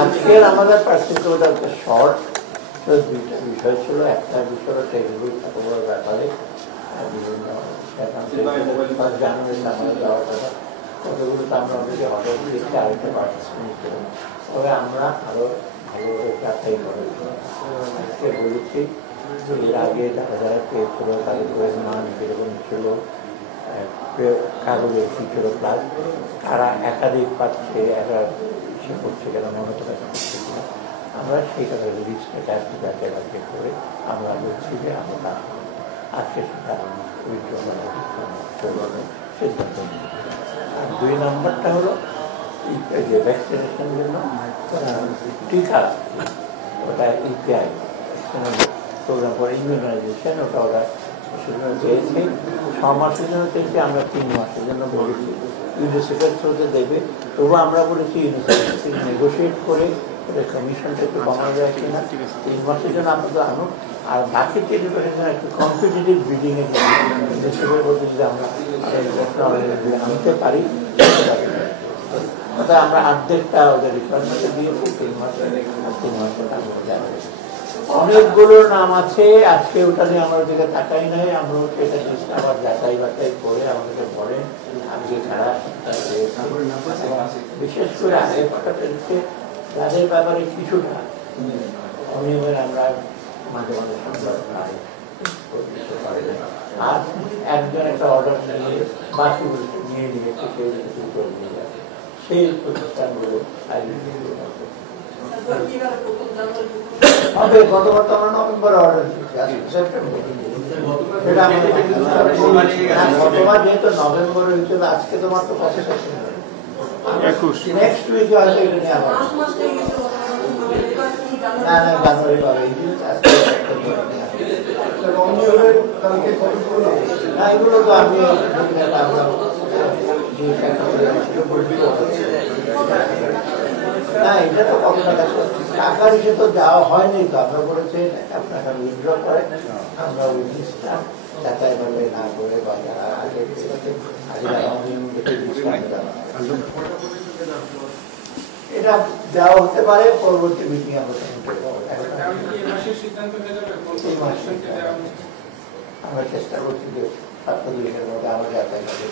আজকের আমাদের প্র্যাকটিক্যালটা হচ্ছে শর্ট। দুইটা বিষয় ছিল, একটা বিষয় টেক্সটবুক থাকার ব্যাপারে বিভিন্ন জানুয়ারি আমাদের যাওয়ার কথা, কতগুলো তো আমরা ওদেরকে অর্ডার দিয়েছি, আরেকটা পার্টিসিপেন্ট ছিল। তবে আমরা আরও ভালো যাচাই করেছি। আজকে বলেছি এর আগে যারা যারা পেয়েছিল তাদের মান যেরকম ছিল, কাগজের কি ছিল, প্লাস তারা একাধিক পাচ্ছে, সে করছে কেন মনে করে করছে কিনা, আমরা সেই কথা লিস্টে চারটি যাচাই বাছাই করে আমরা বলছি যে আমরা আজকে সেটা সিদ্ধান্ত নিই। আর 2 নম্বরটা হলো যে ভ্যাকসিনেশনের জন্য টিকা, ওটা ইপিআই প্রোগ্রাম করে ইমিউনাইজেশন, ওরা চেয়েছে 6 মাসের জন্য চেয়েছি, আমরা 3 মাসের জন্য বলেছি। ইউনিসেফের থ্রুতে দেবে, তবু আমরা বলেছি ইউনিসেফ নেগোসিয়েট করে কমিশনটা একটু কমানো যায় কিনা, 3 মাসের জন্য আমাদের আনুক। আর বাকি 3 মাসের জন্য একটু কম্পিটিটিভ বিডিংয়ের জন্য ইউনিসেফের মধ্যে যদি আমরা আনতে পারি, অর্থাৎ আমরা অর্ধেকটা ওদের রিকোয়ারমেন্টে দিয়েছি, 3 মাসের যাবে। অনেকগুলো নাম আছে, আজকে ওটা নিয়ে আমার দিকে তাকাই নাই, আমরা সেটা আবার যাচাই বাছাই করে আমাদেরকে বলেন আজকে খারা। বিশেষ করে আগের কথাটা হচ্ছে তাদের ব্যাপারে কিছুটা অনিয়মের আমরা মাঝে মাঝে সংবাদ পাই, আর একজন একটা অর্ডার নিয়ে বাকিগুলো নিয়ে নিয়েছে, সেই কিছু করে নিয়ে যাবে, সেই প্রতিষ্ঠানগুলো হবে। গতবার তো আমরা নভেম্বরে অর্ডার দিচ্ছি, গতবার যেহেতু নভেম্বরে হয়েছিল, আজকে তোমার তো কত নেক্সট উইকে হয়তো এটা নিয়ে আবার না না জানুয়ারি পাবে না, এগুলো তো আমি না, এটা তো কত টাকার ইসে তো যাওয়া হয়নি, তো আমরা বলেছি আপনারা উইথড্র করেন, আমরা ওই জিনিসটা যাচাই বাছাই না করে বা যারা আগে এটা দেওয়া হতে পারে পরবর্তী মিটিং আমরা আমরা চেষ্টা করছি যে 7 দিনের মধ্যে আমরা যাচাই বাছাই